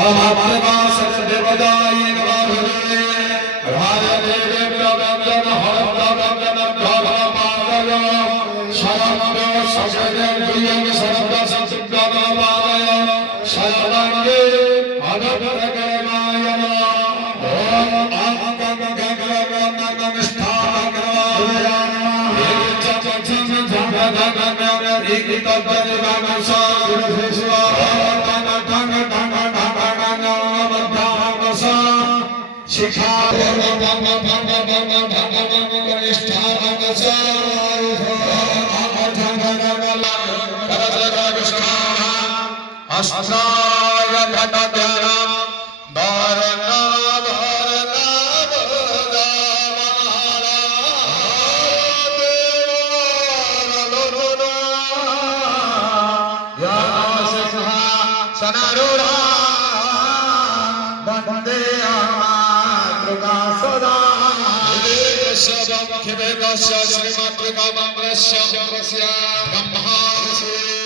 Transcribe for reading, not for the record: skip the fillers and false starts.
समात्मा सदेवदाय नमः राजदेव व्यंजन हरद व्यंजन भवपादय शरण्य सजन प्रियं शरद संसिद्धन पादय शरण्ये अनवरगणाय नमः ओम अहं गंगं निष्ठाग्रवाय नमः चचन जगदगन इकितज्जनवसा शिखा श्रीमातृका मंगलस्य ब्रह्मा